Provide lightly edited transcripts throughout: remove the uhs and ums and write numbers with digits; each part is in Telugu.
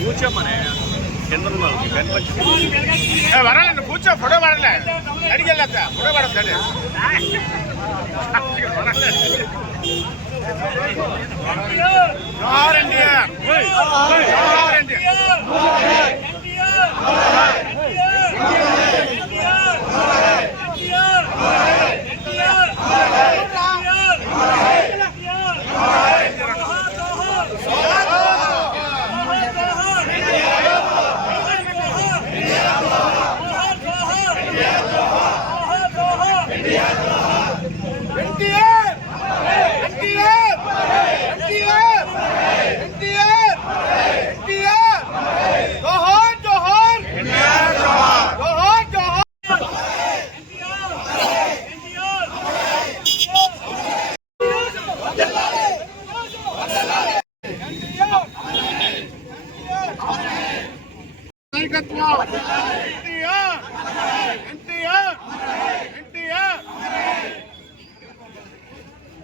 కూర్చోమనే కింద వరాలండి కూర్చో ఫోటో పడలే అడిగి వెళ్ళా ఫోటో పడతాడు జోహార్ ఎన్టీఆర్ జోహార్ ఎన్టీఆర్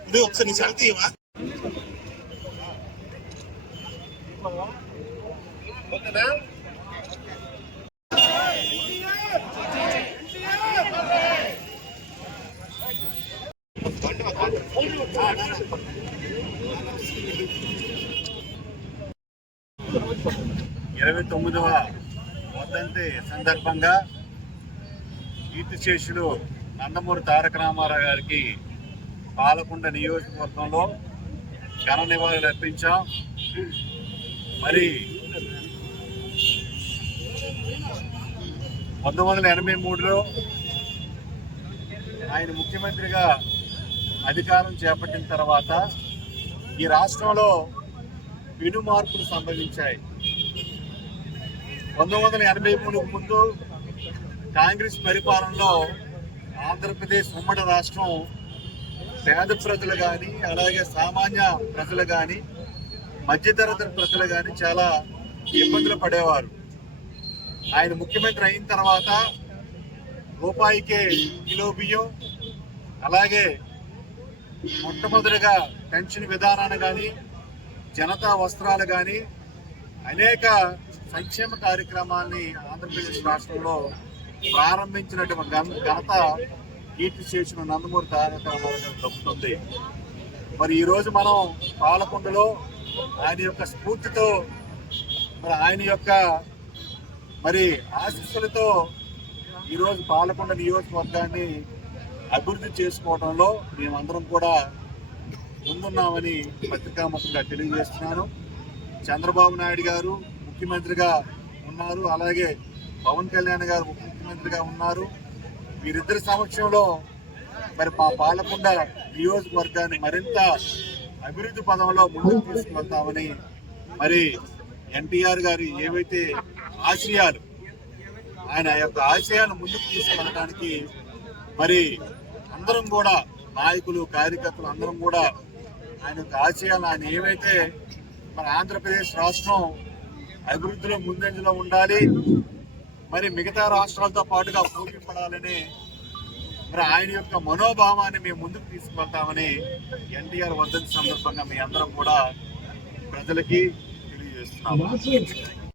ఇది ఒకసారి నీ సంగతి ఇవా ఓకేనా 29వ వర్ధంతి సందర్భంగా కీర్తిశేషులు నందమూరి తారక రామారావు గారికి పాలకొండ నియోజకవర్గంలో ఘన నివాళులు అర్పించాం. మరి 1983లో ఆయన ముఖ్యమంత్రిగా అధికారం చేపట్టిన తర్వాత ఈ రాష్ట్రంలో పెను మార్పులు సంభవించాయి. 1983కు ముందు కాంగ్రెస్ పరిపాలనలో ఆంధ్రప్రదేశ్ ఉమ్మడి రాష్ట్రం పేద ప్రజలు కానీ, అలాగే సామాన్య ప్రజలు కానీ, మధ్యతరగతి ప్రజలు కానీ చాలా ఇబ్బందులు పడేవారు. ఆయన ముఖ్యమంత్రి అయిన తర్వాత రూపాయికే కిలో బియ్యం, అలాగే మొట్టమొదటిగా పెన్షన్ విధానాన్ని కానీ, జనతా వస్త్రాలు కానీ అనేక సంక్షేమ కార్యక్రమాల్ని ఆంధ్రప్రదేశ్ రాష్ట్రంలో ప్రారంభించినటువంటి ఘనత కీర్తిశేషులు నందమూరి తారక రామారావు గారికి దక్కుతుంది. మరి ఈరోజు మనం పాలకొండలో ఆయన యొక్క స్ఫూర్తితో, మరి ఆయన యొక్క మరి ఆశీస్సులతో ఈరోజు పాలకొండ నియోజకవర్గాన్ని అభివృద్ధి చేసుకోవడంలో మేమందరం కూడా ముందున్నామని పత్రికాముఖంగా తెలియజేస్తున్నాను. చంద్రబాబు నాయుడు గారు ముఖ్యమంత్రిగా ఉన్నారు, అలాగే పవన్ కళ్యాణ్ గారు ముఖ్యమంత్రిగా ఉన్నారు. వీరిద్దరి సమక్షంలో మరి మా పాలకొండ నియోజకవర్గాన్ని మరింత అభివృద్ధి పదంలో ముందుకు తీసుకువెళ్తామని, మరి ఎన్టీఆర్ గారి ఏవైతే ఆశయాలు, ఆయన యొక్క ఆశయాలను ముందుకు తీసుకెళ్ళడానికి మరి అందరం కూడా, నాయకులు, కార్యకర్తలు అందరం కూడా ఆయన యొక్క ఆశయాలు, ఆయన ఏవైతే మన ఆంధ్రప్రదేశ్ రాష్ట్రం అభివృద్ధిలో ముందంజలో ఉండాలి, మరి మిగతా రాష్ట్రాలతో పాటుగా పోటీ పడాలని మరి ఆయన యొక్క మనోభావాన్ని మేము ముందుకు తీసుకెళ్తామని ఎన్టీఆర్ వర్ధంతి సందర్భంగా మీ అందరం కూడా ప్రజలకి తెలియజేస్తున్నాము.